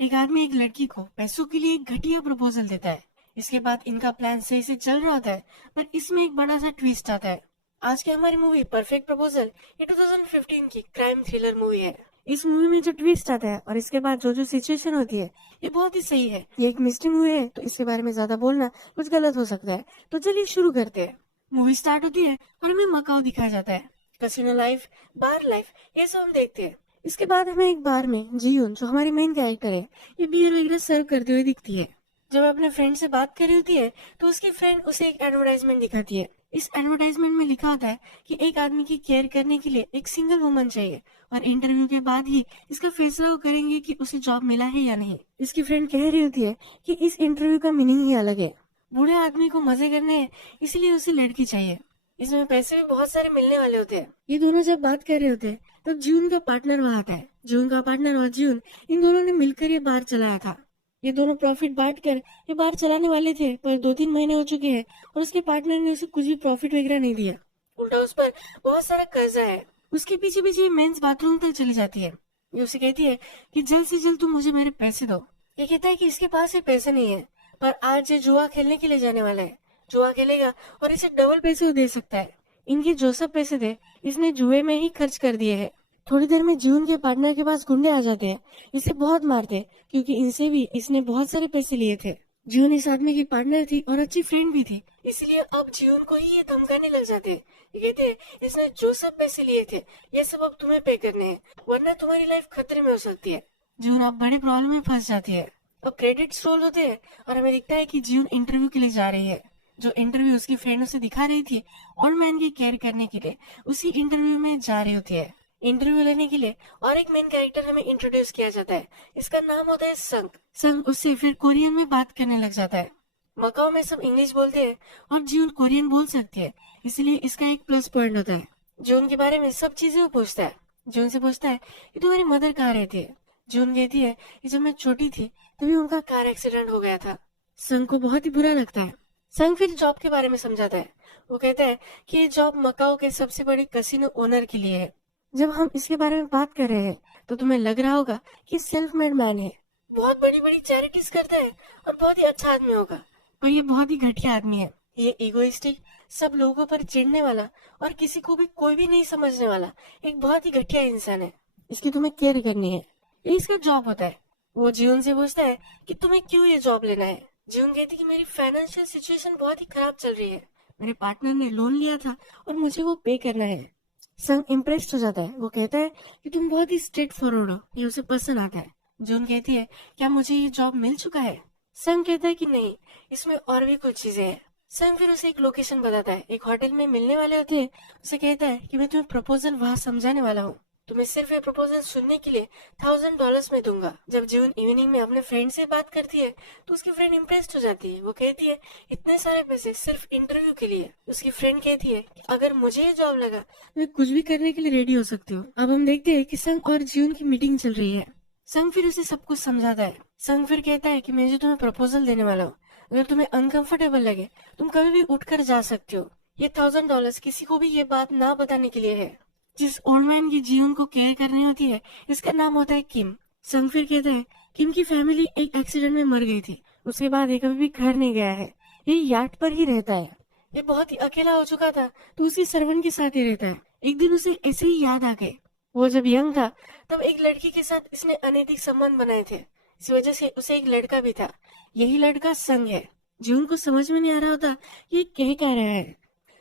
एक आदमी एक लड़की को पैसों के लिए एक घटिया प्रपोजल देता है। इसके बाद इनका प्लान सही से चल रहा होता है, पर इसमें एक बड़ा सा ट्विस्ट आता है। आज की हमारी मूवी परफेक्ट प्रपोजल ये 2015 की क्राइम थ्रिलर मूवी है। इस मूवी में जो ट्विस्ट आता है और इसके बाद जो जो सिचुएशन होती है ये बहुत ही सही है। ये एक मिस्ट्री मूवी है, तो इसके बारे में ज्यादा बोलना कुछ गलत हो सकता है। तो चलिए शुरू करते हैं। मूवी स्टार्ट होती है और हमें मकाओ दिखाया जाता है। कसिनो लाइफ, बार लाइफ, ये सब हम देखते हैं। इसके बाद हमें एक बार में जीयून, जो हमारी मेन कैरेक्टर है, ये बियर वगैरह सर्व करते हुए दिखती है। जब अपने फ्रेंड से बात कर रही होती है तो उसकी फ्रेंड उसे एक एडवर्टाइजमेंट दिखाती है। इस एडवर्टाइजमेंट में लिखा होता है कि एक आदमी की केयर करने के लिए एक सिंगल वुमन चाहिए और इंटरव्यू के बाद ही इसका फैसला वो करेंगे कि उसे जॉब मिला है या नहीं। इसकी फ्रेंड कह रही होती है कि इस इंटरव्यू का मीनिंग ही अलग है। बूढ़े आदमी को मजे करने हैं, इसलिए उसे लड़की चाहिए। इसमें पैसे भी बहुत सारे मिलने वाले होते हैं। ये दोनों जब बात कर रहे होते हैं तब जून का पार्टनर वहाँ आता है। जून का पार्टनर और जून, इन दोनों ने मिलकर ये बार चलाया था। ये दोनों प्रॉफिट बांटकर ये बार चलाने वाले थे, पर 2-3 महीने हो चुके हैं और उसके पार्टनर ने उसे कुछ भी प्रॉफिट वगैरह नहीं दिया। उल्टा उस पर बहुत सारा कर्जा है। उसके पीछे पीछे मेंस बाथरूम तक चली जाती है। ये उसे कहती है कि जल्द से जल्द तुम मुझे मेरे पैसे दो। ये कहता है कि इसके पास ये पैसे नहीं है, पर आज ये जुआ खेलने के लिए जाने वाला है। जुआ खेलेगा और इसे डबल पैसे वो दे सकता है। इनके जो सब पैसे थे इसने जुए में ही खर्च कर दिए हैं। थोड़ी देर में जून के पार्टनर के पास गुंडे आ जाते हैं। इसे बहुत मारते हैं क्योंकि इनसे भी इसने बहुत सारे पैसे लिए थे। जून इस आदमी की पार्टनर थी और अच्छी फ्रेंड भी थी, इसलिए अब जून को ही ये धमकाने लग जाते हैं। ये कहते हैं इसने जो सब पैसे लिए थे ये सब अब तुम्हें पे करने हैं, वरना तुम्हारी लाइफ खतरे में हो सकती है। जून अब बड़े प्रॉब्लम में फंस जाती है। अब क्रेडिट्स रोल होते हैं और हमें दिखता है कि जून इंटरव्यू के लिए जा रही है। जो इंटरव्यू उसकी फ्रेंड उसे दिखा रही थी ओल्ड मैन की केयर करने के लिए, उसी इंटरव्यू में जा रही होती है। इंटरव्यू लेने के लिए और एक मेन कैरेक्टर हमें इंट्रोड्यूस किया जाता है। इसका नाम होता है संग। संग उससे फिर कोरियन में बात करने लग जाता है। मकाओ में सब इंग्लिश बोलते हैं और जून कोरियन बोल सकती है, इसलिए इसका एक प्लस पॉइंट होता है। जून के बारे में सब चीजें वो पूछता है। जून से पूछता है कि तुम्हारी मदर कहाँ रहती है। जून कहती है कि जब मैं छोटी थी तभी उनका कार एक्सीडेंट हो गया था। संग को बहुत ही बुरा लगता है। संग फिर जॉब के बारे में समझाता है। वो कहता है कि ये जॉब मकाओ के सबसे बड़े कसिनो ओनर के लिए है। जब हम इसके बारे में बात कर रहे हैं तो तुम्हें लग रहा होगा कि सेल्फ मेड मैन है, बहुत बड़ी बड़ी चैरिटीज करता है और बहुत ही अच्छा आदमी होगा, पर ये बहुत ही घटिया आदमी है। ये इगोइस्टिक, सब लोगों पर चिढ़ने वाला और किसी को भी कोई भी नहीं समझने वाला एक बहुत ही घटिया इंसान है। इसकी तुम्हें केयर करनी है, ये इसका जॉब होता है। वो जीवन से पूछता है कि तुम्हें क्यों ये जॉब लेना है। जीवन कहती कि मेरी फाइनेंशियल सिचुएशन बहुत ही खराब चल रही है। मेरे पार्टनर ने लोन लिया था और मुझे वो पे करना है। संग इम्प्रेस्ड हो जाता है। वो कहता है कि तुम बहुत ही स्ट्रेट फॉरवर्ड हो, ये उसे पसंद आता है। जून कहती है क्या मुझे ये जॉब मिल चुका है। संग कहता है कि नहीं, इसमें और भी कुछ चीजें हैं। संग फिर उसे एक लोकेशन बताता है, एक होटल में मिलने वाले होते हैं। उसे कहता है कि मैं तुम्हें प्रपोजल वहाँ समझाने वाला हूँ, तुम्हें सिर्फ ये प्रपोजल सुनने के लिए $1000 में दूंगा। जब जून इवनिंग में अपने फ्रेंड से बात करती है तो उसकी फ्रेंड इम्प्रेस्ड हो जाती है। वो कहती है इतने सारे पैसे सिर्फ इंटरव्यू के लिए। उसकी फ्रेंड कहती है कि अगर मुझे ये जॉब लगा तो मैं कुछ भी करने के लिए रेडी हो सकती हूँ। अब हम देखते हैं कि संग और जून की मीटिंग चल रही है। संग फिर उसे सब कुछ समझाता है। संग फिर कहता है कि मैं जो तुम्हें प्रपोजल देने वाला हूँ, अगर तुम्हें अनकंफर्टेबल लगे तुम कभी भी उठकर जा सकते हो। ये $1000 किसी को भी ये बात ना बताने के लिए है। जिस ओल्ड मैन की जीवन को केयर करनी होती है इसका नाम होता है किम। संग फिर कहता है किम की फैमिली एक एक्सीडेंट में मर गई थी, उसके बाद ये कभी भी घर नहीं गया है, ये यार्ड पर ही रहता है। ये बहुत ही अकेला हो चुका था तो उसकी सर्वेंट के साथ ही रहता है। एक दिन उसे ऐसे ही याद आ गए, वो जब यंग था तब एक लड़की के साथ इसने अनैतिक संबंध बनाए थे, इस वजह से उसे एक लड़का भी था। यही लड़का संग है। जून को समझ में नहीं आ रहा होता ये कह क्या रहा है।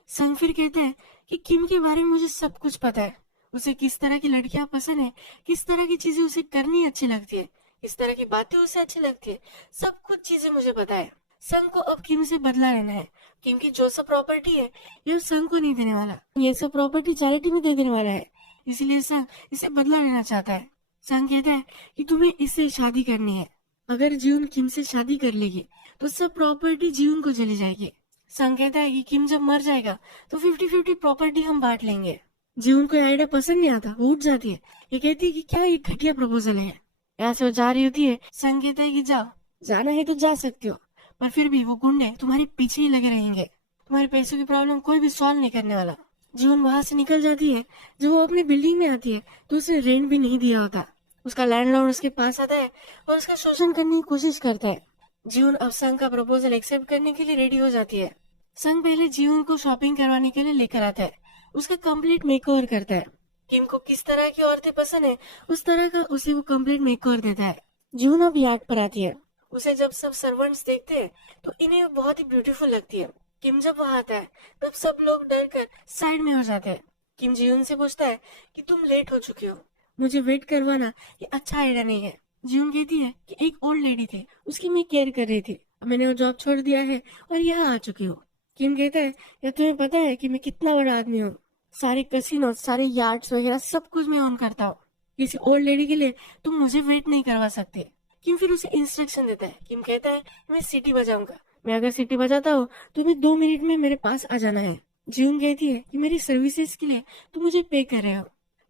संग फिर कहता है कि किम के बारे में मुझे सब कुछ पता है, उसे किस तरह की लड़कियां पसंद है, किस तरह की चीजें उसे करनी अच्छी लगती है, किस तरह की बातें उसे अच्छी लगती है, सब कुछ चीजें मुझे पता है। संग को अब किम से बदला लेना है। किम की जो सब प्रॉपर्टी है ये संग को नहीं देने वाला, ये सब प्रॉपर्टी चैरिटी में दे देने वाला है, इसलिए संग इसे बदला लेना चाहता है। संग कहता है कि तुम्हें इससे शादी करनी है, अगर जीवन किम से शादी कर लेगी तो सब प्रॉपर्टी जीवन को चली जाएगी। संग कहता है कि किम जब मर जाएगा तो 50-50 प्रॉपर्टी हम बांट लेंगे। जीवन को आइडिया पसंद नहीं आता, वो उठ जाती है। ये कहती है कि क्या ये घटिया प्रपोजल है। ऐसे वो जा रही होती है। संग कहता है कि जाओ, जाना है तो जा सकते हो, पर फिर भी वो गुंडे तुम्हारे पीछे ही लगे रहेंगे, तुम्हारे पैसों की प्रॉब्लम कोई भी सॉल्व नहीं करने वाला। जीवन वहां से निकल जाती है। जब वो अपनी बिल्डिंग में आती है तो उसने रेंट भी नहीं दिया होता। उसका लैंडलॉर्ड उसके पास आता है और उसका शोषण करने की कोशिश करता है। जीवन अब संग का प्रपोजल एक्सेप्ट करने के लिए रेडी हो जाती है। संग पहले जीवन को शॉपिंग करवाने के लिए लेकर आता है, उसका कंप्लीट मेकओवर करता है। किम को किस तरह की औरतें पसंद है उस तरह का उसे वो कंप्लीट मेकओवर देता है। जीवन अब यार्ड पर आती है। उसे जब सब सर्वेंट्स देखते हैं तो इन्हें वो बहुत ही ब्यूटीफुल लगती है। किम जब वहाँ आता है तब सब लोग डर कर साइड में हो जाते हैं। किम जीवन से पूछता है कि तुम लेट हो चुकी हो, मुझे वेट करवाना ये अच्छा आइडिया नहीं है। जीवन कहती है कि एक ओल्ड लेडी थी, उसकी मैं केयर कर रही थी, अब मैंने वो जॉब छोड़ दिया है और यहाँ आ चुकी हूँ। किम कहता है या तुम्हें पता है कि मैं कितना बड़ा आदमी हूँ, सारे कसिनो सारे यार्ड्स वगैरह सब कुछ मैं ऑन करता हूँ, किसी ओल्ड लेडी के लिए तुम मुझे वेट नहीं करवा सकते। किम फिर उसे इंस्ट्रक्शन देता है। किम कहता है मैं सिटी बजाऊंगा, मैं अगर सिटी बजाता हूँ तो तुम्हें 2 मिनट में मेरे पास आ जाना है। जीवन कहती है कि मेरी सर्विसेज के लिए तुम मुझे पे कर रहे हो,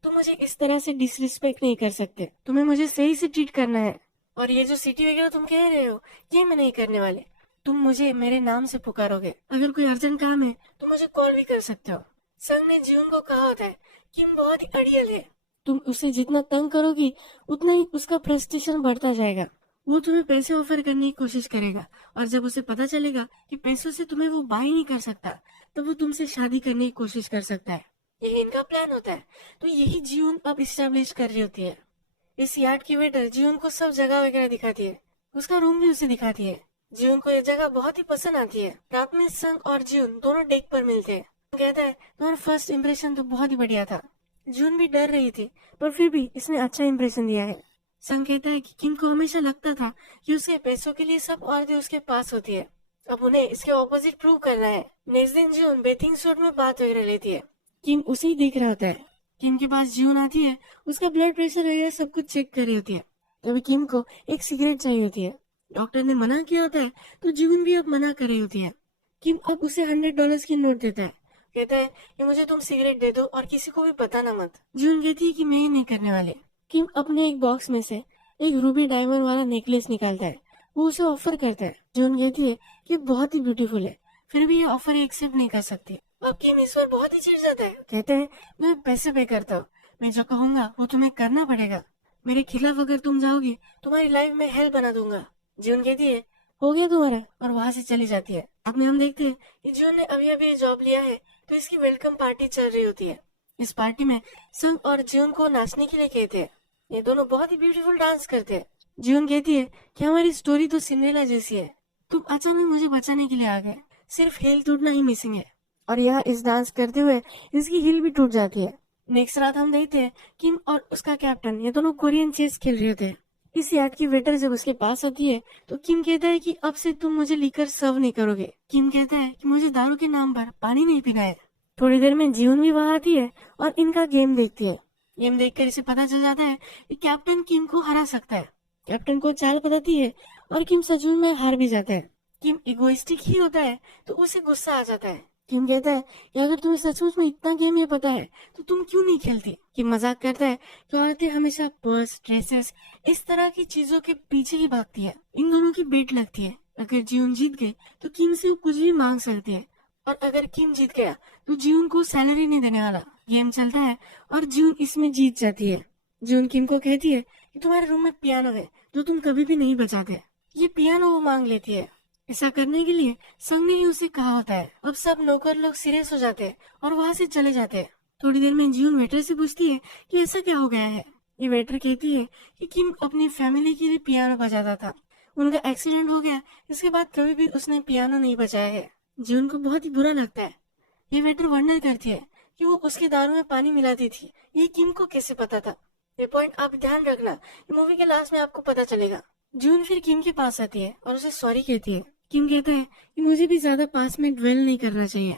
तुम मुझे इस तरह से डिसरिस्पेक्ट नहीं कर सकते, तुम्हें मुझे सही से ट्रीट करना है। और ये जो सिटी वगैरह तुम कह रहे हो ये मैं नहीं करने वाले, तुम मुझे मेरे नाम से पुकारोगे, अगर कोई अर्जेंट काम है तो मुझे कॉल भी कर सकते हो। संग ने जीवन को कहा होता है किम बहुत ही अड़ियल है, तुम उसे जितना तंग करोगी उतना ही उसका फ्रस्ट्रेशन बढ़ता जाएगा, वो तुम्हें पैसे ऑफर करने की कोशिश करेगा और जब उसे पता चलेगा कि पैसों से तुम्हें वो बाय नहीं कर सकता तब वो तुमसे शादी करने की कोशिश कर सकता है। यही इनका प्लान होता है। तो यही जीवन अब इस्टेब्लिश कर रही होती है। इस यार्ड की वेटर जीवन को सब जगह वगैरह दिखाती है, उसका रूम भी उसे दिखाती है। जीवन को ये जगह बहुत ही पसंद आती है। रात में संग और जीवन दोनों डेक पर मिलते हैं। कहता है तुम्हारा फर्स्ट इम्प्रेशन तो बहुत ही बढ़िया था। जून भी डर रही थी पर फिर भी इसने अच्छा इम्प्रेशन दिया है। संग कहता है कि किम को हमेशा लगता था कि उसके पैसों के लिए सब औरतें उसके पास होती है, अब उन्हें इसके ऑपोजिट प्रूव करना है। नेक्स्ट दिन जून बेथिंग सूट में बात वगैरह लेती है। किम उसे ही देख रहा होता है। किम के पास जून आती है, उसका ब्लड प्रेशर वगैरह सब कुछ चेक कर रही होती है। तभी किम को एक सिगरेट चाहिए होती है। डॉक्टर ने मना किया होता है तो जून भी अब मना कर रही होती है। किम अब उसे $100 की नोट देता है, कहता है कि मुझे तुम सिगरेट दे दो और किसी को भी बताना मत। जून कहती है कि मैं ये नहीं करने वाली। किम अपने एक बॉक्स में से एक रूबी डायमंड वाला नेकलेस निकालता है, वो उसे ऑफर करता है। जून कहती है कि बहुत ही ब्यूटीफुल है, फिर भी ये ऑफर एक्सेप्ट नहीं कर सकती। अब किम इस पर बहुत ही चिढ़ जाता है, कहते हैं मैं पैसे पे करता हूँ, मैं जो कहूँगा वो तुम्हें करना पड़ेगा, मेरे खिलाफ अगर तुम जाओगी तुम्हारी लाइफ में हेल बना दूंगा। जून कहती है हो गया तुम्हारा और वहाँ से चली जाती है। अब में हम देखते हैं कि जून ने अभी अभी जॉब लिया है तो इसकी वेलकम पार्टी चल रही होती है। इस पार्टी में संग और जून को नाचने के लिए कहते हैं। ये दोनों बहुत ही ब्यूटीफुल डांस करते हैं। जून कहती है कि हमारी स्टोरी तो सिंड्रेला जैसी है, तुम अचानक मुझे बचाने के लिए आ गए, सिर्फ हिल टूटना ही मिसिंग है। और यहाँ इस डांस करते हुए इसकी हिल भी टूट जाती है। नेक्स्ट रात हम देखते हैं किम और उसका कैप्टन ये दोनों कोरियन चेस खेल रहे थे। इस यार्ड की वेटर जब उसके पास आती है तो किम कहता है कि अब से तुम मुझे लिकर सर्व नहीं करोगे। किम कहता है कि मुझे दारू के नाम पर पानी नहीं पीना है। थोड़ी देर में जीवन भी वहाँ आती है और इनका गेम देखती है। गेम देखकर इसे पता चल जाता है कि कैप्टन किम को हरा सकता है। कैप्टन को चाल बताती है और किम सच में हार भी जाता है। किम इगोइस्टिक ही होता है तो उसे गुस्सा आ जाता है। किम कहता है कि अगर तुम्हें सचमुच में इतना गेम ये पता है तो तुम क्यों नहीं खेलती। किम मजाक करता है कि औरतें हमेशा पर्स ड्रेसेस इस तरह की चीजों के पीछे ही भागती है, इन दोनों की बेट लगती है। अगर जीवन जीत गए तो किम से वो कुछ भी मांग सकती है और अगर किम जीत गया तो जीवन को सैलरी नहीं देने वाला। गेम चलता है और जीवन इसमें जीत जाती है। जीवन किम को कहती है कि तुम्हारे रूम में पियानो है जो तुम कभी भी नहीं बजाते, ये पियानो वो मांग लेती है। ऐसा करने के लिए संग ने ही उसे कहा होता है। अब सब नौकर लोग सीरियस हो जाते हैं और वहाँ से चले जाते हैं। थोड़ी देर में जीवन वेटर से पूछती है कि ऐसा क्या हो गया है। ये वेटर कहती है कि किम अपनी फैमिली के लिए पियानो बजाता था, उनका एक्सीडेंट हो गया, इसके बाद कभी भी उसने पियानो नहीं बजाया है। जीवन को बहुत ही बुरा लगता है। ये वेटर वंडर करती है कि वो उसके दारू में पानी मिलाती थी, ये किम को कैसे पता था। ये पॉइंट आप ध्यान रखना, मूवी के लास्ट में आपको पता चलेगा। जून फिर किम के पास आती है और उसे सॉरी कहती है। किम कहता है कि मुझे भी ज्यादा पास में ड्वेल नहीं करना चाहिए।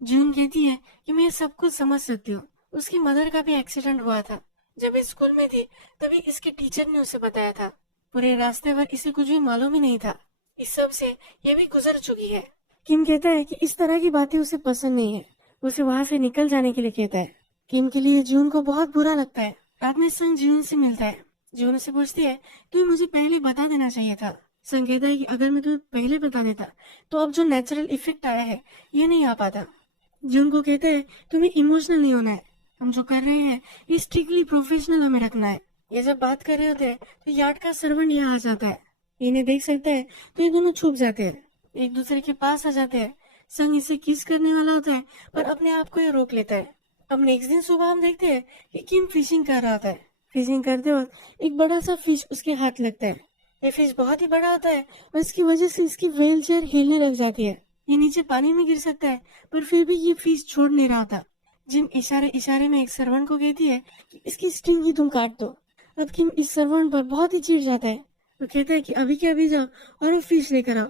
जून कहती है कि मैं सब कुछ समझ सकती हूँ, उसकी मदर का भी एक्सीडेंट हुआ था, जब इस स्कूल में थी तभी इसके टीचर ने उसे बताया था, पूरे रास्ते भर इसे कुछ भी मालूम ही नहीं था, इस सब से ये भी गुजर चुकी है। किम कहता है कि इस तरह की बातें उसे पसंद नहीं है, उसे वहाँ से निकल जाने के लिए कहता है। किम के लिए जून को बहुत बुरा लगता है। रात में संग जून से मिलता है। जून से पूछती है तुम्हें मुझे पहले बता देना चाहिए था। संग कहता है कि अगर मैं तुम्हें पहले बता देता तो अब जो नेचुरल इफेक्ट आया है ये नहीं आ पाता। जून को कहता है तुम्हें इमोशनल नहीं होना है, हम जो कर रहे हैं ये स्ट्रिक्टली प्रोफेशनल हमें रखना है, ये जब बात कर रहे होते हैं तो यार्ड का सर्वेंट यहाँ आ जाता है। इन्हें देख सकता है तो ये दोनों छुप जाते हैं, एक दूसरे के पास आ जाते हैं। संग इसे किस करने वाला होता है पर अपने आप को ये रोक लेता है। अब नेक्स्ट दिन सुबह हम देखते हैं कि किम फिशिंग कर रहा होता है। फिशिंग करते वक्त एक बड़ा सा फिश उसके हाथ लगता है। ये फिश बहुत ही बड़ा होता है और इसकी वजह से इसकी व्हील चेयर हिलने लग जाती है। ये नीचे पानी में गिर सकता है पर फिर भी ये फिश छोड़ नहीं रहा था। जिम इशारे इशारे में एक सर्वेंट को कहती है कि इसकी स्ट्रिंग ही तुम काट दो। अब किम इस सर्वेंट पर बहुत ही चिढ़ जाता है। वो कहता है कि अभी के अभी जाओ और वो फिश लेकर आओ।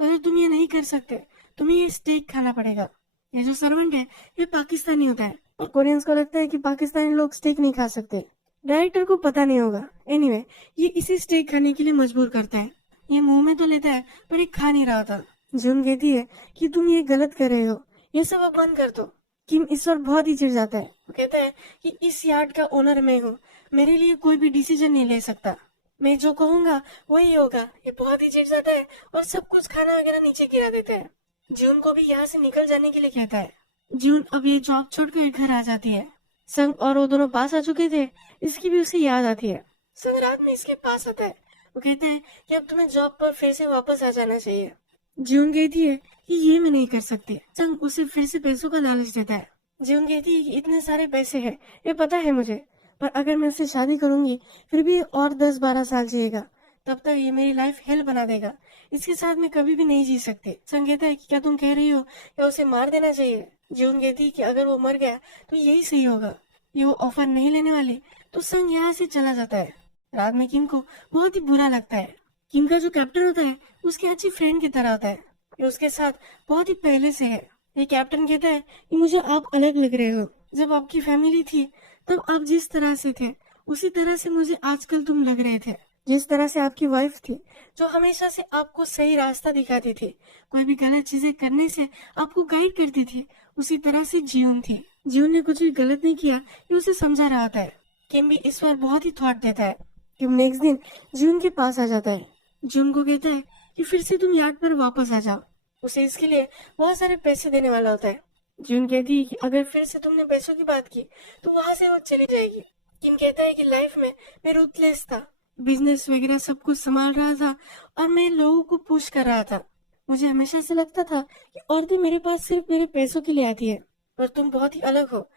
अगर तुम ये नहीं कर सकते तुम्हें ये स्टेक खाना पड़ेगा। ये जो सर्वेंट है ये पाकिस्तानी होता है और कोरियंस को लगता है कि पाकिस्तानी लोग स्टेक नहीं खा सकते। डायरेक्टर को पता नहीं होगा। एनीवे, ये इसे स्टेक खाने के लिए मजबूर करता है। ये मुंह में तो लेता है पर ये खा नहीं रहा था। जून कहती है कि तुम ये गलत कर रहे हो, ये सब अब बंद कर दो। किम इस पर बहुत ही चिढ़ जाता है। वो कहता है कि इस यार्ड का ओनर मैं हूँ, मेरे लिए कोई भी डिसीजन नहीं ले सकता, मैं जो कहूँगा वही होगा। ये बहुत ही चिढ़ जाता है और सब कुछ खाना वगैरह नीचे गिरा देता है। जून को भी यहाँ से निकल जाने के लिए कहता है। जून अब ये जॉब छोड़कर घर आ जाती है। संग और वो दोनों पास आ चुके थे, इसकी भी उसे याद आती है। संग रात में इसके पास आता है। वो कहता है कि अब तुम्हें जॉब पर फिर से वापस आ जाना चाहिए। जून कहती है कि ये मैं नहीं कर सकती। संग उसे फिर से पैसों का लालच देता है। जून कहती है कि इतने सारे पैसे हैं, ये पता है मुझे, पर अगर मैं उससे शादी करूंगी फिर भी और 10-12 साल जिएगा, तब तक ये मेरी लाइफ हेल बना देगा। इसके साथ मैं कभी भी नहीं जी सकती। संग कहता है कि क्या तुम कह रही हो या उसे मार देना चाहिए। जून कहती है कि अगर वो मर गया तो यही सही होगा। ये वो ऑफर नहीं लेने वाली तो संग यहाँ से चला जाता है। रात में किम को बहुत ही बुरा लगता है। किम का जो कैप्टन होता है उसके अच्छी फ्रेंड की तरह होता है। ये उसके साथ बहुत ही पहले से है। ये कैप्टन कहता है कि मुझे आप अलग लग रहे हो। जब आपकी फैमिली थी तब आप जिस तरह से थे उसी तरह से मुझे आजकल तुम लग रहे थे। जिस तरह से आपकी वाइफ थी जो हमेशा से आपको सही रास्ता दिखाती थी, कोई भी गलत चीजें करने से आपको गाइड करती थी, उसी तरह से जीवन थी। जीवन ने कुछ भी गलत नहीं किया, ये उसे समझा रहा था। किम भी इस पर बहुत ही थॉट देता है। किम नेक्स्ट दिन जून के पास आ जाता है। जून को कहता है कि फिर से तुम यार्ड पर वापस आ जाओ। उसे इसके लिए बहुत सारे पैसे देने वाला होता है। जून कहती है कि अगर फिर से तुमने पैसों की बात की तो वहाँ से वो चली जाएगी। किम कहता है कि लाइफ में मैं रूथलेस था, बिजनेस वगैरह सब कुछ संभाल रहा था और मैं लोगों को पुश कर रहा था। मुझे हमेशा से लगता था कि औरतें मेरे पास सिर्फ मेरे पैसों के लिए आती है, पर तुम बहुत ही अलग हो।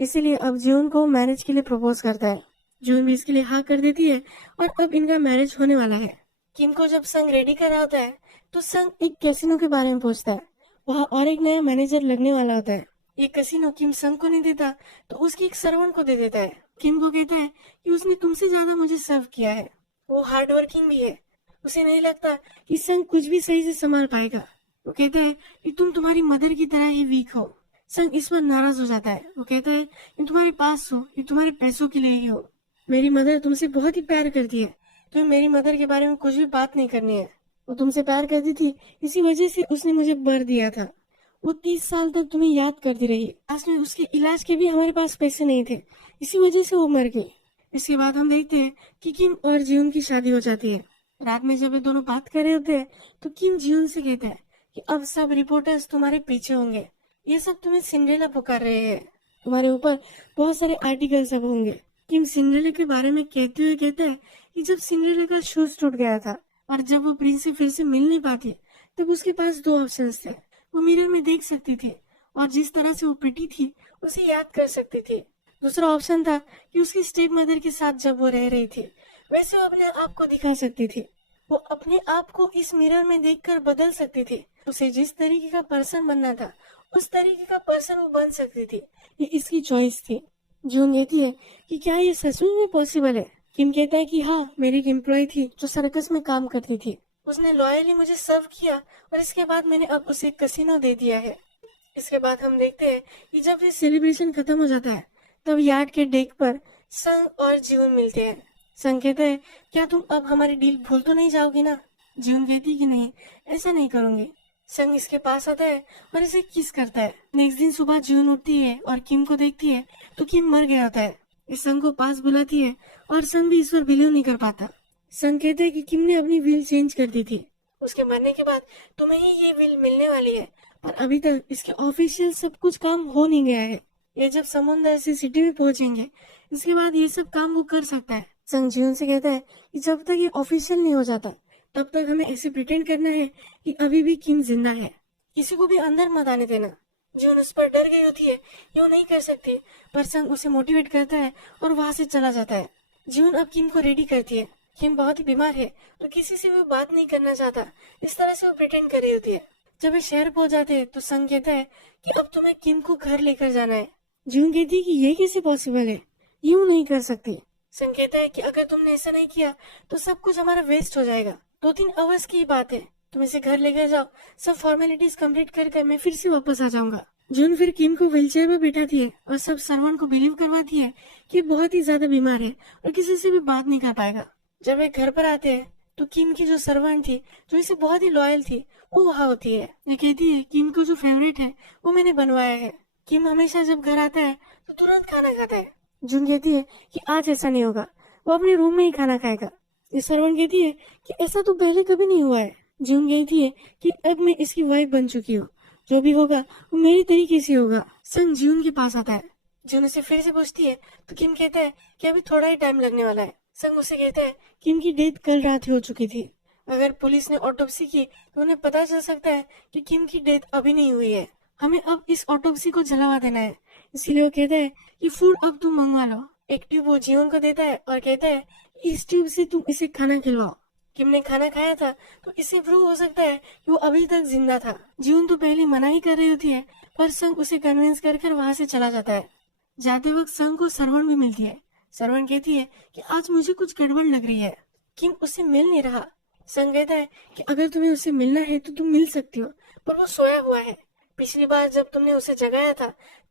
इसीलिए अब जून को मैरिज के लिए प्रपोज करता है। जून भी इसके लिए हाँ कर देती है और अब इनका मैरिज होने वाला है। किम को जब संग रेडी कर रहा होता है तो संग एक कैसीनो के बारे में पूछता है। वहाँ और एक नया मैनेजर लगने वाला होता है। ये कैसीनो किम संग को नहीं देता तो उसकी एक सर्वेंट को दे देता है। किम को कहता है कि उसने तुमसे ज्यादा मुझे सर्व किया है, वो हार्ड वर्किंग भी है। उसे नहीं लगता कि संग कुछ भी सही से संभाल पाएगा। वो कहता है कि तुम तुम्हारी मदर की तरह ही वीक हो। संग इस पर नाराज हो जाता है। वो कहता है कि तुम्हारे पास हो, ये तुम्हारे पैसों के लिए ही हो। मेरी मदर तुमसे बहुत ही प्यार करती है, तुम्हें मेरी मदर के बारे में कुछ भी बात नहीं करनी है। वो तुमसे प्यार करती थी, इसी वजह से उसने मुझे बर दिया था। वो 30 साल तक तुम्हें याद करती रही। लास्ट में उसके इलाज के भी हमारे पास पैसे नहीं थे, इसी वजह से वो मर गई। इसके बाद हम देखते हैं कि किम और जीवन की शादी हो जाती है। रात में जब ये दोनों बात कर रहे होते हैं तो किम जीवन से कहता है कि अब सब रिपोर्टर्स तुम्हारे पीछे होंगे, ये सब तुम्हें सिंड्रेला पुकार रहे हैं, तुम्हारे ऊपर बहुत सारे आर्टिकल सब होंगे। किम सिंड्रेला के बारे में कहते हुए कहता है कि जब सिंड्रेला का शूज टूट गया था और जब वो प्रिंस से फिर से मिल नहीं पाती तब उसके पास 2 ऑप्शंस थे। वो मिरर में देख सकती थी और जिस तरह से वो पिटी थी उसे याद कर सकती थी। दूसरा ऑप्शन था कि उसकी स्टेप मदर के साथ जब वो रह रही थी वैसे वो अपने आप को दिखा सकती थी। वो अपने आप को इस मिरर में देखकर बदल सकती थी। उसे जिस तरीके का पर्सन बनना था उस तरीके का पर्सन वो बन सकती थी। ये इसकी चॉइस थी। जून कहती है कि क्या ये सच में पॉसिबल है। किम कहता है कि हाँ, मेरी एक एम्प्लॉय थी जो सर्कस में काम करती थी, उसने लॉयली मुझे सर्व किया और इसके बाद मैंने अब उसे कैसीनो दे दिया है। इसके बाद हम देखते हैं कि जब ये सेलिब्रेशन खत्म हो जाता है तब यार्ड के डेक पर संग और जीवन मिलते हैं। संग कहता है क्या तुम अब हमारी डील भूल तो नहीं जाओगी ना। जीवन कहती कि नहीं, ऐसा नहीं करूंगी। संग इसके पास आता है और इसे किस करता है। नेक्स्ट दिन सुबह जीवन उठती है और किम को देखती है तो किम मर गया होता है। इस संग को पास बुलाती है और संग भी इस पर बिलीव नहीं कर पाता। संग कहते हैं कि किम ने अपनी विल चेंज कर दी थी, उसके मरने के बाद तुम्हें ही ये विल मिलने वाली है, पर अभी तक इसके ऑफिशियल सब कुछ काम हो नहीं गया है। ये जब समुद्र से सिटी में पहुंचेंगे इसके बाद ये सब काम वो कर सकता है। संग जीवन से कहता है कि जब तक ये ऑफिशियल नहीं हो जाता तब तक हमें ऐसे प्रिटेंड करना है कि अभी भी किम जिंदा है, किसी को भी अंदर मत आने देना। जीवन उस पर डर गई होती है, ये नहीं कर सकती, पर संग उसे मोटिवेट करता है और वहां से चला जाता है। जीवन अब किम को रेडी करती है। किम बहुत ही बीमार है और किसी से वो बात नहीं करना चाहता, इस तरह से वो प्रिटेंड कर रही होती है। जब वे शहर पहुंच जाते हैं तो संग कहता है कि अब तुम्हें किम को घर लेकर जाना है। जून कहती है कि ये कैसे पॉसिबल है, यूं नहीं कर सकती। संग कहता है कि अगर तुमने ऐसा नहीं किया तो सब कुछ हमारा वेस्ट हो जाएगा। 2-3 आवर्स की बात है, तुम इसे घर लेकर जाओ, सब फॉर्मेलिटीज कंप्लीट कर मैं फिर से वापस आ जाऊंगा। जून फिर किम को व्हीलचेयर पर बिठाती है और सब सर्वेंट को बिलीव करवाती है कि बहुत ही ज्यादा बीमार है और किसी से भी बात नहीं कर पाएगा। जब वे घर पर आते हैं तो किम की जो सर्वेंट थी, जो इसे बहुत ही लॉयल थी, वो वहाँ होती है। ये कहती है किम को जो फेवरेट है वो मैंने बनवाया है। किम हमेशा जब घर आता है तो तुरंत खाना खाता है। जून कहती है कि आज ऐसा नहीं होगा, वो अपने रूम में ही खाना खाएगा। ये सर्वेंट कहती है कि ऐसा तो पहले कभी नहीं हुआ है। जून कहती है कि अब मैं इसकी वाइफ बन चुकी हूँ, जो भी होगा वो मेरी तरीके से होगा। संग जून के पास आता है। जून उसे फिर से पूछती है तो किम कहता है कि अभी थोड़ा ही टाइम लगने वाला है। संग उसे कहता है किम की डेथ कल रात ही हो चुकी थी, अगर पुलिस ने ऑटोप्सी की तो उन्हें पता चल सकता है कि किम की डेथ अभी नहीं हुई है। हमें अब इस ऑटोप्सी को जलवा देना है, इसीलिए वो कहता है कि फूड अब तुम मंगवा लो। एक ट्यूब वो जीवन को देता है और कहता है इस ट्यूब से तुम इसे खाना खिलवाओ। किम ने खाना खाया था तो इससे प्रूव हो सकता है कि वो अभी तक जिंदा था। जीवन तो पहले मना ही कर रही होती है, पर संग उसे कन्विंस कर वहाँ से चला जाता है। जाते वक्त संग को सर्वेंट भी मिलती है। सर्वेंट कहती है कि आज मुझे कुछ गड़बड़ लग रही है, किम उससे मिल नहीं रहा। संग कहता है कि अगर तुम्हें उससे मिलना है तो तुम मिल सकती हो, पर वो सोया हुआ है। पिछली बार जब तुमने उसे जगाया था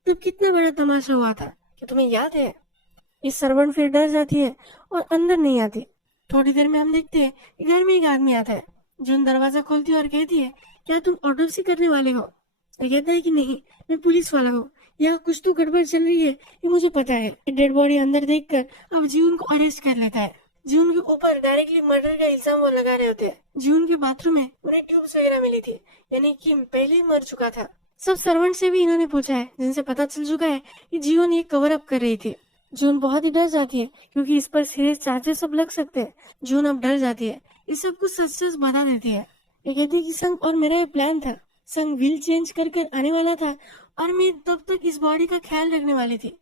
तब कितना बड़ा तमाशा हुआ था, कि तुम्हें याद है। इस सर्वेंट फिर डर जाती है और अंदर नहीं आती। थोड़ी देर में हम देखते हैं कि घर में एक आदमी आता है। जून दरवाजा खोलती है और कहती है क्या तुम ऑटोप्सी करने वाले हो। ये कहता है कि नहीं, मैं पुलिस वाला हूँ, यहाँ कुछ तो गड़बड़ चल रही है, ये मुझे पता है। डेड बॉडी अंदर देखकर अब जीवन को अरेस्ट कर लेता है। जीवन के ऊपर डायरेक्टली मर्डर का इल्जाम वो लगा रहे होते हैं। जीवन के बाथरूम में उन्हें ट्यूब्स वगैरह मिली थी, यानी किम पहले ही मर चुका था। सब सर्वेंट से भी इन्होंने पूछा है, जिनसे पता चल चुका है कि जीवन ये कवर अप कर रही थी। जून बहुत ही डर जाती है क्योंकि इस पर सीरियस चार्जेस सब लग सकते हैं। जून अब डर जाती है, इस सब कुछ सच सच बता देती है। ये कहती है कि संग और मेरा ये प्लान था, संग व्हील चेंज कर आने वाला था और मैं तब तक इस बॉडी का ख्याल रखने वाली थी,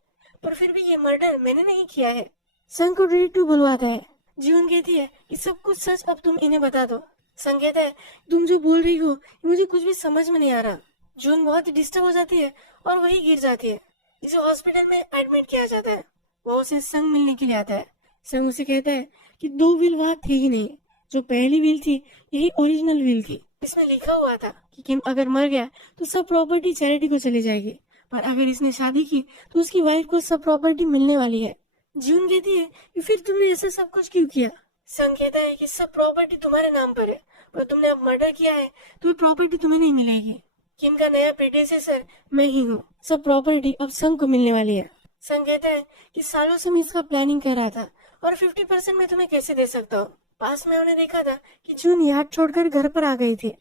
पर फिर भी ये मर्डर मैंने नहीं किया है। संग को डिटेक्टिव बुलवाता है। जीवन कहती है कि सब कुछ सच अब तुम इन्हें बता दो। संग कहता है तुम जो बोल रही हो मुझे कुछ भी समझ में नहीं आ रहा। जून बहुत ही डिस्टर्ब हो जाती है और वही गिर जाती है, जिसे हॉस्पिटल में एडमिट किया जाता है। वो उसे संग मिलने के लिए आता है। संग उसे कहता है कि 2 व्हील वहाँ थे ही नहीं, जो पहली व्हील थी यही ओरिजिनल व्हील थी। इसमें लिखा हुआ था कि किम अगर मर गया तो सब प्रॉपर्टी चैरिटी को चली जाएगी, पर अगर इसने शादी की तो उसकी वाइफ को सब प्रॉपर्टी मिलने वाली है। जून कहती है कि फिर तुमने ऐसा सब कुछ क्यों किया। संग कहता है कि सब प्रॉपर्टी तुम्हारे नाम पर है, पर तुमने अब मर्डर किया है तो प्रॉपर्टी तुम्हें नहीं मिलेगी। किम का नया प्रेडेसेसर मैं ही हूँ, सब प्रॉपर्टी अब संग को मिलने वाली है। संग कहता है कि सालों से मैं इसका प्लानिंग कर रहा था और 50% मैं तुम्हें कैसे दे सकता हूँ। पास में उन्हें देखा था कि जून याद छोड़कर घर पर आ गई थी।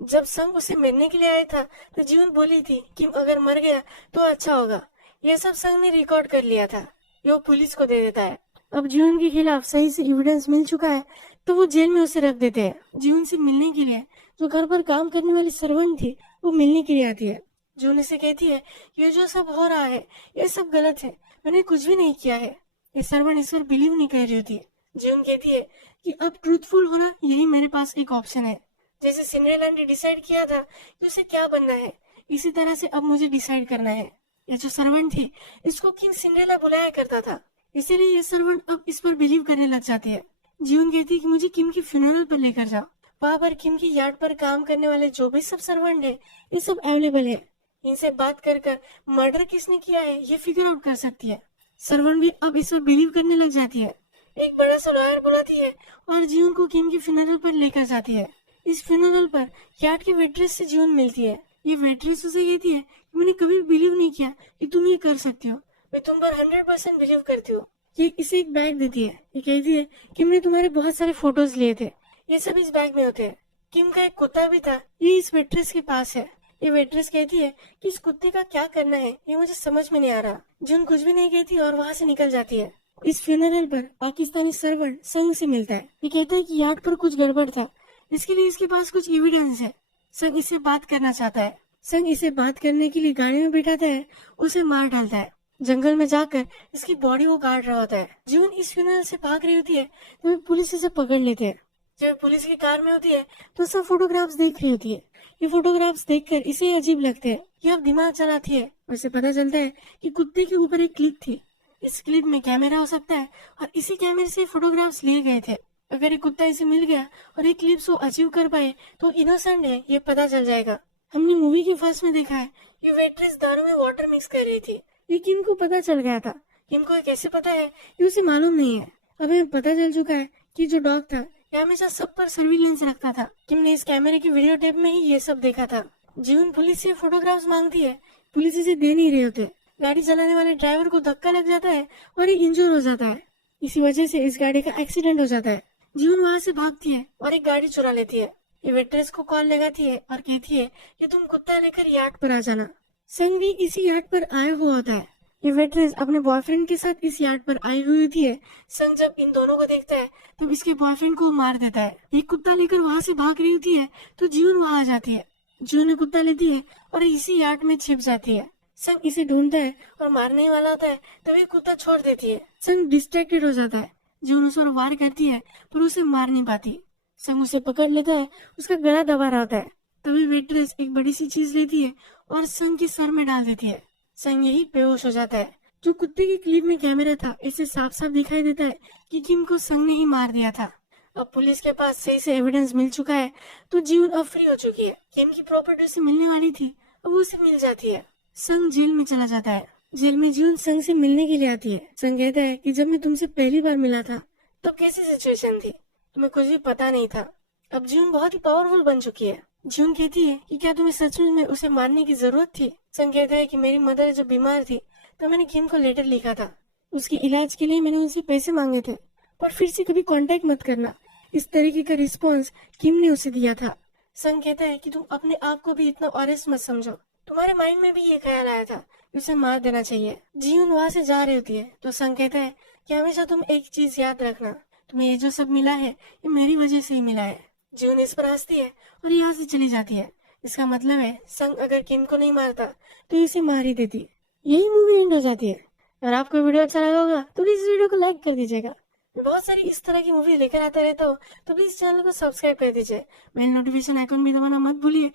जब संग उसे मिलने के लिए आया था तो जून बोली थी कि अगर मर गया तो अच्छा होगा। यह सब संग ने रिकॉर्ड कर लिया था, ये वो पुलिस को दे देता है। अब जून के खिलाफ सही से एविडेंस मिल चुका है तो वो जेल में उसे रख देते हैं। जून से मिलने के लिए जो घर पर काम करने वाली सर्वेंट थी वो मिलने के लिए आती है। जून इसे कहती है ये जो सब हो रहा है ये सब गलत है, मैंने कुछ भी नहीं किया है। ये सर्वेंट इस पर बिलीव नहीं कर रही होती। जून कहती है कि अब ट्रूथफुल होना यही मेरे पास एक ऑप्शन है। जैसे सिंड्रेला ने डिसाइड किया था कि उसे क्या बनना है, इसी तरह से अब मुझे डिसाइड करना है। ये जो सर्वेंट थी इसको किंग सिंड्रेला बुलाया करता था, इसीलिए ये सर्वेंट अब इस पर बिलीव करने लग जाती है। जून कहती है कि मुझे किम की फ्यूनरल पर लेकर जाओ, वहाँ पर किम की यार्ड पर काम करने वाले जो भी सब सर्वेंट है ये सब अवेलेबल है। इनसे बात कर मर्डर किसने किया है ये फिगर आउट कर सकती है। सर्वेंट भी अब इस पर बिलीव करने लग जाती है। एक बड़ा सा लॉयर बुलाती है और जीवन को किम की फ्यूनरल पर लेकर जाती है। इस फ्यूनरल पर यार्ड के वेट्रेस से जीवन मिलती है। ये वेट्रेस उसे कहती है कि मैंने कभी बिलीव नहीं किया कि तुम ये कर सकती हो, मैं तुम पर 100% बिलीव करती हूँ। ये इसे एक बैग देती है। ये कहती है कि मैंने तुम्हारे बहुत सारे फोटोज लिए थे, ये सब इस बैग में होते हैं। किम का एक कुत्ता भी था, ये इस वेट्रेस के पास है। ये वेट्रेस कहती है कि इस कुत्ते का क्या करना है ये मुझे समझ में नहीं आ रहा। जून कुछ भी नहीं कहती और वहाँ से निकल जाती है। इस फ्यूनरल पर पाकिस्तानी सर्वेंट संग से मिलता है। ये कहता है कि यार्ड पर कुछ गड़बड़ था, इसके लिए इसके पास कुछ एविडेंस है। संग इससे बात करना चाहता है। संग इसे बात करने के लिए गाड़ी में बिठाता है, उसे मार डालता है। जंगल में जाकर इसकी बॉडी को काट रहा होता है। जून इस फ्यूनरल से भाग रही होती है तो पुलिस इसे पकड़ लेते हैं। जब पुलिस की कार में होती है तो सब फोटोग्राफ्स देख रही होती है। ये फोटोग्राफ्स देखकर इसे अजीब लगते हैं। ये अब दिमाग चलाती है और इसे पता चलता है कि कुत्ते के ऊपर एक क्लिप थी। इस क्लिप में कैमरा हो सकता है और इसी कैमरे से फोटोग्राफ्स लिए गए थे। अगर ये कुत्ता इसे मिल गया और ये क्लिप्स को अचीव कर पाए तो इनोसेंट है, ये पता चल जाएगा। हमने मूवी के फर्स्ट में देखा है ये वेट्रेस दारू में वाटर मिक्स कर रही थी। ये किम को पता चल गया था। किम को कैसे पता है ये उसे मालूम नहीं है। अब हमें पता चल चुका है कि जो डॉग था ये हमेशा सब पर सर्विलेंस रखता था। किम ने इस कैमरे की वीडियो टेप में ही ये सब देखा था। जीवन पुलिस से फोटोग्राफ्स मांगती है, पुलिस इसे दे नहीं रहे होते। गाड़ी चलाने वाले ड्राइवर को धक्का लग जाता है और ये इंजर हो जाता है। इसी वजह से इस गाड़ी का एक्सीडेंट हो जाता है। जीवन वहाँ से भागती है और एक गाड़ी चुरा लेती है। ये वेट्रेस को कॉल लगाती है और कहती है कि तुम कुत्ता लेकर यार्ड पर आ जाना। संग भी इसी यार्ड पर आया हुआ होता है। ये वेट्रेस अपने बॉयफ्रेंड के साथ इस यार्ड पर आई हुई होती है। संग जब इन दोनों को देखता है तब इसके बॉयफ्रेंड को मार देता है। ये कुत्ता लेकर वहाँ से भाग रही होती है तो जीवन वहाँ आ जाती है। जीवन ने कुत्ता लेती है और इसी यार्ड में छिप जाती है। संग इसे ढूंढता है और मारने वाला होता है तभी कुत्ता छोड़ देती है। संग डिस्ट्रैक्टेड हो जाता है। जीवन उस पर वार करती है पर उसे मार नहीं पाती। संग उसे पकड़ लेता है, उसका गला दबा रहा होता है। तभी वेट्रेस एक बड़ी सी चीज लेती है और संग के सर में डाल देती है। संग यही बेहोश हो जाता है। जो कुत्ते की क्लिप में कैमरा था इसे साफ साफ दिखाई देता है कि किम को संग ने ही मार दिया था। अब पुलिस के पास सही से एविडेंस मिल चुका है तो जीवन अब फ्री हो चुकी है। किम की प्रॉपर्टी उसे मिलने वाली थी, अब उसे मिल जाती है। संग जेल में चला जाता है। जेल में जीवन संग से मिलने के लिए आती है। संग कहता है कि जब मैं तुमसे पहली बार मिला था तब कैसी सिचुएशन थी, तुम्हें कुछ भी पता नहीं था। अब जीवन बहुत ही पावरफुल बन चुकी है। जीवन कहती है कि क्या तुम्हें सच में उसे मारने की जरूरत थी। संग कहता है कि मेरी मदर जब बीमार थी तो मैंने किम को लेटर लिखा था। उसके इलाज के लिए मैंने उनसे पैसे मांगे थे, पर फिर से कभी कांटेक्ट मत करना। इस तरीके का रिस्पॉन्स किम ने उसे दिया था। संग कहता है कि तुम अपने आप को भी इतना ऑनेस्ट मत समझो। तुम्हारे माइंड में भी ये ख्याल आया था कि उसे मार देना चाहिए। जीवन वहाँ से जा रही होती है तो संग कहता है कि हमेशा तुम एक चीज याद रखना, तुम्हें ये जो सब मिला है ये मेरी वजह से ही मिला है। जीवन इस पर हंसती है और यहाँ से चली जाती है। इसका मतलब है संग अगर किम को नहीं मारता तो इसे मार ही देती। यही मूवी एंड हो जाती है। अगर आपको वीडियो अच्छा लगा होगा तो प्लीज इस वीडियो को लाइक कर दीजिएगा। मैं बहुत सारी इस तरह की मूवी लेकर आता रहता हूँ तो प्लीज चैनल को सब्सक्राइब कर दीजिए। बेल नोटिफिकेशन आइकन भी दबाना मत भूलिए